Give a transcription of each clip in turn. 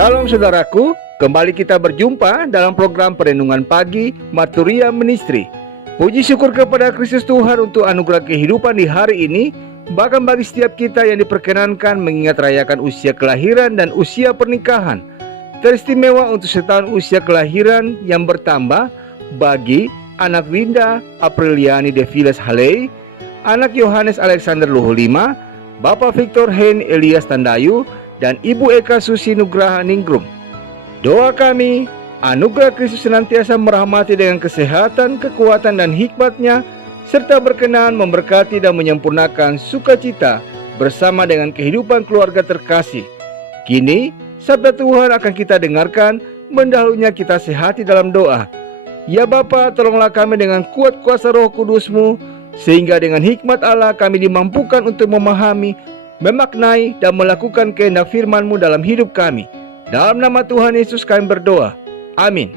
Shalom saudaraku, kembali kita berjumpa dalam program Perenungan Pagi Marturia Ministry. Puji syukur kepada Kristus Tuhan untuk anugerah kehidupan di hari ini, bahkan bagi setiap kita yang diperkenankan mengingat rayakan usia kelahiran dan usia pernikahan. Teristimewa untuk setahun usia kelahiran yang bertambah bagi anak Winda Apriliani de Vilas Haley, anak Yohanes Alexander Luhulima, Bapak Victor Hein Elias Tandayu, dan Ibu Eka Susi Nugraha Ningrum. Doa kami, anugerah Kristus senantiasa merahmati dengan kesehatan, kekuatan, dan hikmat-Nya, serta berkenan memberkati dan menyempurnakan sukacita bersama dengan kehidupan keluarga terkasih. Kini, sabda Tuhan akan kita dengarkan, mendahulunya kita sehati dalam doa. Ya Bapa, tolonglah kami dengan kuat kuasa Roh Kudus-Mu, sehingga dengan hikmat Allah kami dimampukan untuk memahami, memaknai, dan melakukan kehendak firman-Mu dalam hidup kami. Dalam nama Tuhan Yesus kami berdoa. Amin.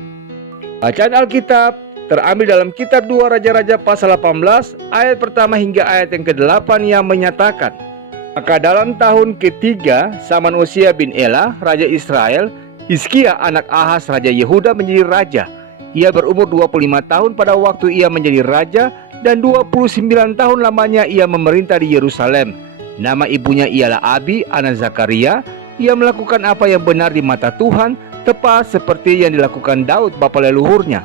Bacaan Alkitab terambil dalam kitab 2 Raja-Raja pasal 18 ayat pertama hingga ayat yang ke-8 yang menyatakan, maka dalam tahun ketiga Saman Usia bin Ela, Raja Israel, Hizkia anak Ahaz Raja Yehuda menjadi raja. Ia berumur 25 tahun pada waktu ia menjadi raja, dan 29 tahun lamanya ia memerintah di Yerusalem. Nama ibunya ialah Abi, anak Zakaria. Ia melakukan apa yang benar di mata Tuhan, tepat seperti yang dilakukan Daud bapa leluhurnya.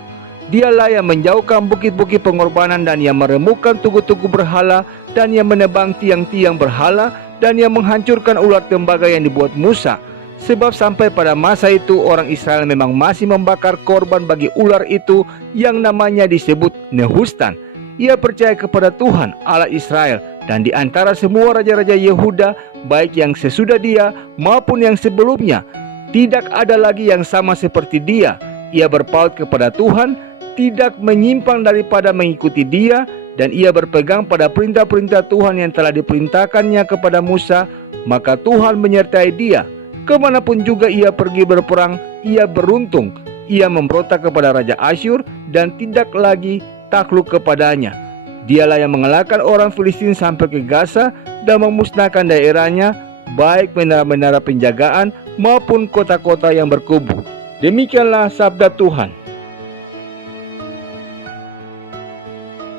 Dialah yang menjauhkan bukit-bukit pengorbanan, dan yang meremukkan tugu-tugu berhala, dan yang menebang tiang-tiang berhala, dan yang menghancurkan ular tembaga yang dibuat Musa. Sebab sampai pada masa itu orang Israel memang masih membakar korban bagi ular itu yang namanya disebut Nehustan. Ia percaya kepada Tuhan Allah Israel, dan di antara semua raja-raja Yehuda, baik yang sesudah dia maupun yang sebelumnya, tidak ada lagi yang sama seperti dia. Ia berpaut kepada Tuhan, tidak menyimpang daripada mengikuti dia, dan ia berpegang pada perintah-perintah Tuhan yang telah diperintahkannya kepada Musa. Maka Tuhan menyertai dia. Kemanapun juga ia pergi berperang, ia beruntung. Ia memberontak kepada Raja Asyur dan tidak lagi takluk kepadanya. Dialah yang mengalahkan orang Filistin sampai ke Gaza dan memusnahkan daerahnya, baik menara-menara penjagaan maupun kota-kota yang berkubu. Demikianlah sabda Tuhan.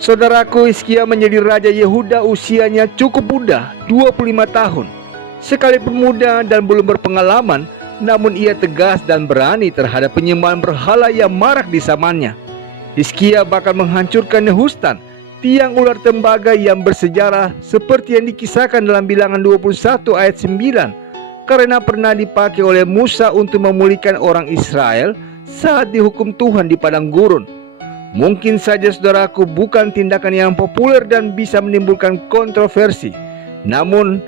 Saudaraku, Hizkia menjadi raja Yehuda usianya cukup muda, 25 tahun. Sekalipun muda dan belum berpengalaman, namun ia tegas dan berani terhadap penyembahan berhala yang marak di zamannya. Hizkia bahkan menghancurkan Nehustan, tiang ular tembaga yang bersejarah seperti yang dikisahkan dalam Bilangan 21 ayat 9, karena pernah dipakai oleh Musa untuk memulihkan orang Israel saat dihukum Tuhan di padang gurun. Mungkin saja saudaraku bukan tindakan yang populer dan bisa menimbulkan kontroversi, namun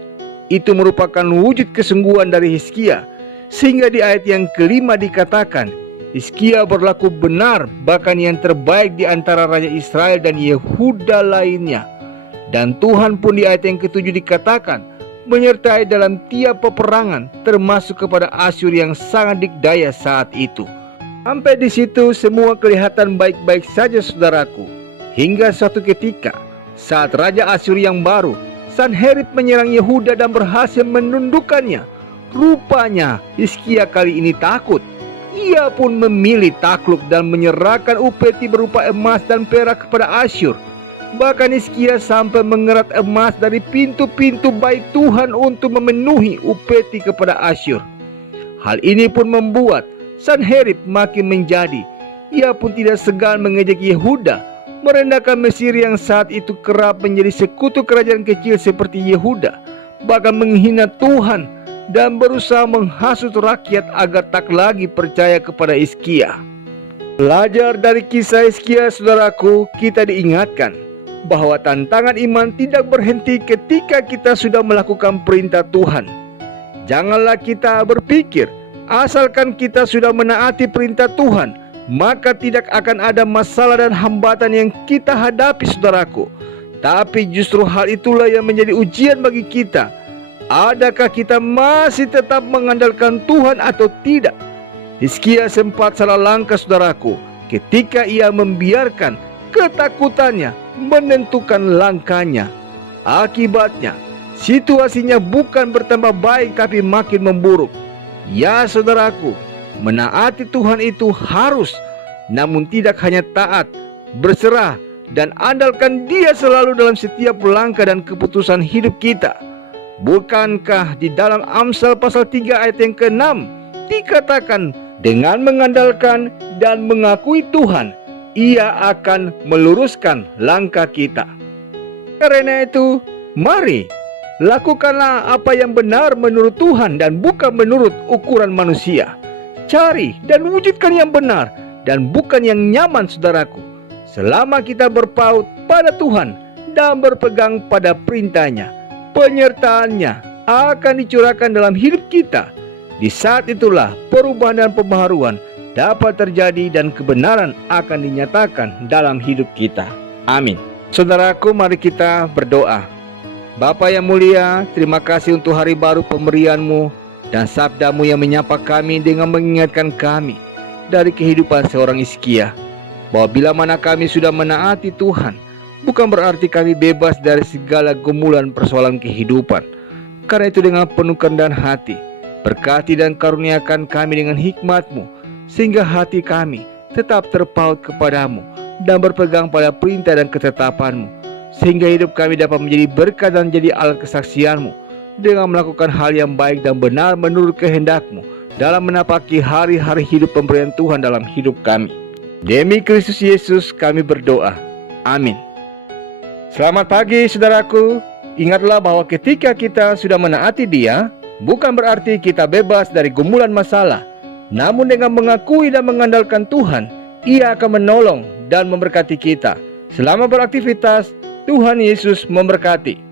itu merupakan wujud kesungguhan dari Hizkia, sehingga di ayat yang kelima dikatakan, Hizkia berlaku benar, bahkan yang terbaik di antara raja Israel dan Yehuda lainnya. Dan Tuhan pun di ayat yang ketujuh dikatakan, menyertai dalam tiap peperangan, termasuk kepada Asyur yang sangat dikdaya saat itu. Sampai di situ semua kelihatan baik-baik saja saudaraku. Hingga suatu ketika, saat Raja Asyur yang baru, Sanherib menyerang Yehuda dan berhasil menundukkannya. Rupanya Hizkia kali ini takut. Ia pun memilih takluk dan menyerahkan upeti berupa emas dan perak kepada Asyur. Bahkan Hizkia sampai mengerat emas dari pintu-pintu bait Tuhan untuk memenuhi upeti kepada Asyur. Hal ini pun membuat Sanherib makin menjadi. Ia pun tidak segan mengejek Yehuda, merendahkan Mesir yang saat itu kerap menjadi sekutu kerajaan kecil seperti Yehuda, bahkan menghina Tuhan dan berusaha menghasut rakyat agar tak lagi percaya kepada Hizkia. Belajar dari kisah Hizkia, saudaraku, kita diingatkan bahwa tantangan iman tidak berhenti ketika kita sudah melakukan perintah Tuhan. Janganlah kita berpikir, asalkan kita sudah menaati perintah Tuhan, maka tidak akan ada masalah dan hambatan yang kita hadapi, saudaraku. Tapi justru hal itulah yang menjadi ujian bagi kita. Adakah kita masih tetap mengandalkan Tuhan atau tidak? Hizkia sempat salah langkah, saudaraku, ketika ia membiarkan ketakutannya menentukan langkahnya. Akibatnya, situasinya bukan bertambah baik tapi makin memburuk. Ya saudaraku, menaati Tuhan itu harus, namun tidak hanya taat, berserah, dan andalkan Dia selalu dalam setiap langkah dan keputusan hidup kita. Bukankah di dalam Amsal pasal 3 ayat yang ke-6 dikatakan, dengan mengandalkan dan mengakui Tuhan, Ia akan meluruskan langkah kita. Karena itu, mari lakukanlah apa yang benar menurut Tuhan dan bukan menurut ukuran manusia. Cari dan wujudkan yang benar dan bukan yang nyaman, saudaraku. Selama kita berpaut pada Tuhan dan berpegang pada perintah-Nya, penyertaan-Nya akan dicurahkan dalam hidup kita. Di saat itulah perubahan dan pembaharuan dapat terjadi dan kebenaran akan dinyatakan dalam hidup kita. Amin. Saudaraku, mari kita berdoa. Bapa yang mulia, terima kasih untuk hari baru pemberian-Mu dan sabda-Mu yang menyapa kami dengan mengingatkan kami dari kehidupan seorang Hizkia, bahwa bila mana kami sudah menaati Tuhan, bukan berarti kami bebas dari segala gumulan persoalan kehidupan. Karena itu dengan penuh kerendahan hati, berkati dan karuniakan kami dengan hikmat-Mu, sehingga hati kami tetap terpaut kepadamu dan berpegang pada perintah dan ketetapan-Mu, sehingga hidup kami dapat menjadi berkat dan menjadi alat kesaksian-Mu dengan melakukan hal yang baik dan benar menurut kehendak-Mu dalam menapaki hari-hari hidup pemberian Tuhan dalam hidup kami. Demi Kristus Yesus kami berdoa. Amin. Selamat pagi saudaraku. Ingatlah bahwa ketika kita sudah menaati Dia, bukan berarti kita bebas dari gumulan masalah. Namun dengan mengakui dan mengandalkan Tuhan, Ia akan menolong dan memberkati kita. Selamat beraktivitas. Tuhan Yesus memberkati.